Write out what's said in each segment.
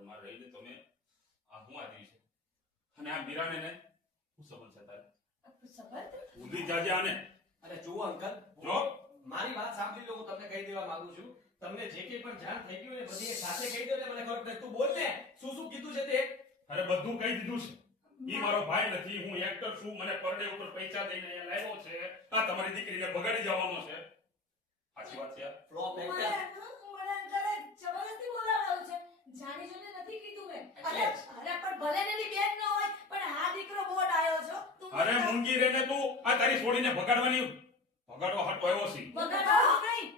ઘરમાં રહીને તમે આ હું આદરી છે અને આ મીરાને ને શું સંબંધ છે તારે? સંબંધ? ભૂલી જાજે આને. અરે જુઓ અંકલ, જો મારી વાત સાંભળી લો. હું તમને કહી દેવા માંગુ છું, તમને જે કંઈ પણ જાણ થઈ ગયું ને બધી એક સાથે કહી દો ને મને ખબર પડે. તું બોલ ને, શું શું કીધું છે તે? અરે બધું કહી દીધું છે. ઈ મારો ભાઈ નથી, હું એક્ટર છું. મને પરડે ઉપર પૈસા દઈને અહીંયા લાવ્યો છે. આ તમારી દીકરીને બગાડી જવાનો છે. સાચી વાત છે. ફ્લોપ મને એક્ટર. મને અંકલે જબરદસ્તી બોલાવ્યો છે. જાણી જોઈને નથી કીધું મેં. એટલે જ. અરે પણ ભલે ને એની બેન ન હોય પણ આ દીકરો બહુ ડાયો છો. તું અરે મૂંગી રેને તું આ તારી છોડીને ભગાડવાની ભગાડવા હાટો આવ્યો છે. બગાડો નહીં,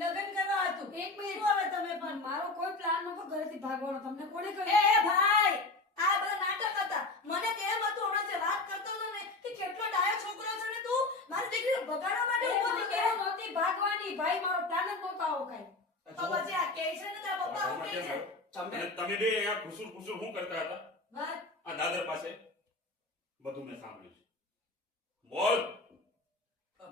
લગ્ન કરવા હતું. એક મિનિટ હવે તમે પણ મારો કોઈ પ્લાન નતો ઘરેથી ભાગવાનો. તમને કોણે કહ્યું? એ ભાઈ, આ બધા નાટક હતા. મને તો એમ હતું હમણાં જે વાત કરતો હતો ને કે કેટલો ડાયો છોકરો છે ને તું મારી દીકરીને બગાડવા માટે ઊભો થઈ ગયો. નહોતી ભાગવાની ભાઈ, મારો પ્લાન જ નહોતો આવો કઈ. તો પછી આ કે છે ને તારા પપ્પા ઉઠે છે. અને તમે બે આ ખુસુર ખુસુર શું કરતા હતા વાત આ દાદર પાસે? બધું મેં સાંભળ્યું છે. બોલ,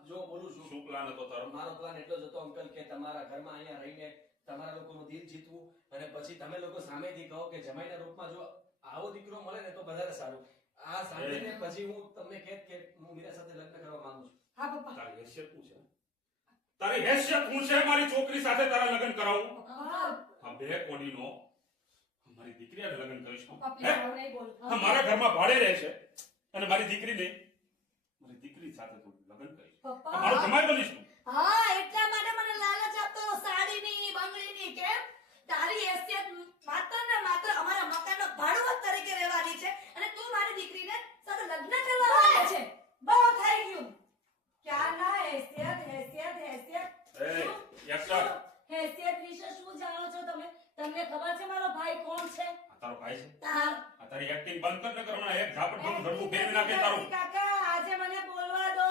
જો બોલું છું, શું પ્લાન હતો તારો? મારો પ્લાન એટલો જ હતો અંકલ કે તમારા ઘરમાં અહીંયા રહીને તમારા લોકોનું દિલ જીતવું અને પછી તમે લોકો સામેથી કહો કે જમાઈના રૂપમાં જો આવો દીકરો મળે ને તો વધારે સારું. આ સાંભળીને પછી હું તમને કહેત કે હું મીરા સાથે લગ્ન કરવા માંગુ છું. હા પપ્પા. તારી હેસિયત શું છે? તારી હેસિયત શું છે મારી છોકરી સાથે તારા લગ્ન કરાવું? પપ્પા આ બે કોડીનો મારી દીકરી હારે લગ્ન કરીશ હું? પપ્પા હે? પ્લીઝ આવું નહીં બોલ. આ મારા ઘરમાં ભાડે રહે છે અને મારી દીકરી સાથે તું લગ્ન કરીશ? આ પપ્પા મારો જમાઈ બનીશ તું? હા, એટલા માટે મને લાલચ આપતો હતો સાડીની, બંગડીની. કેમ? તારી હેસિયત માત્ર ને માત્ર અમારા મકાનનો ભાડુઆત તરીકે રહેવાની છે અને તું મારી દીકરીને સાથે લગ્ન કરવા માંગે છે. બહુ થઈ ગયું. ક્યારના હેસિયત હેસિયત હેસિયત. એ શું? યક્ષર, હેસિયત વિશે શું જાણો છો તમે? તમને ખબર છે મારો ભાઈ કોણ છે? આ તારો ભાઈ છે? તાર આ તારી એક્ટિંગ બંધ કર નકર હમણાં એક ઝાપટ દઉં ધડકું ફેરવી નાખે તારું. કાકા, આજે મને બોલવા દો.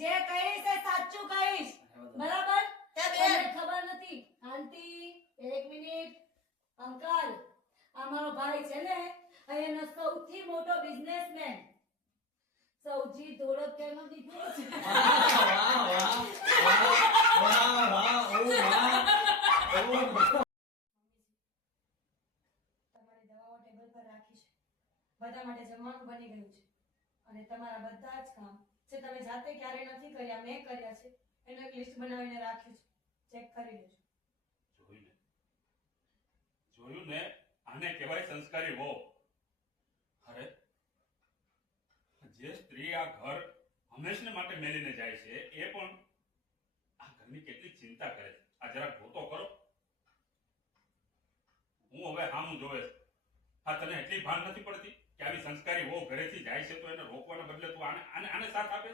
જે કહીશ એ સાચું કહીશ. બરાબર? તમને ખબર નથી. આંટી, એક મિનિટ. અંકલ, આ મારો ભાઈ છે ને, અહીંયાનો સૌથી મોટો બિઝનેસમેન. સૌજી ધોળકિયાનો દીકરો છે. વાહ વાહ વાહ વાહ ઓ વાહ. તમારી દવાઓ ટેબલ પર રાખી છે. બધા માટે જમવાનું બની ગયું છે અને તમારા બધા જ કામ જે તમે જાતે ક્યારે નથી કર્યા મેં કર્યા છે એનું એક લિસ્ટ બનાવીને રાખ્યું છે. ચેક કરી લેજો. જોયું ને? આને કહેવાય સંસ્કારી વહુ. અરે જે સ્ત્રી આ ઘર હંમેશને માટે મેલીને જાય છે એ પણ આ ઘરની કેટલી ચિંતા કરે છે. આ જરા ગોતો કરો. હું હવે હામું જોવે છે. આ તને એટલી ભાન નથી પડતી કે આવી સંસ્કારી વહુ ઘરેથી જાય છે તો એને રોકવાના બદલે તું આને સાથ આપે?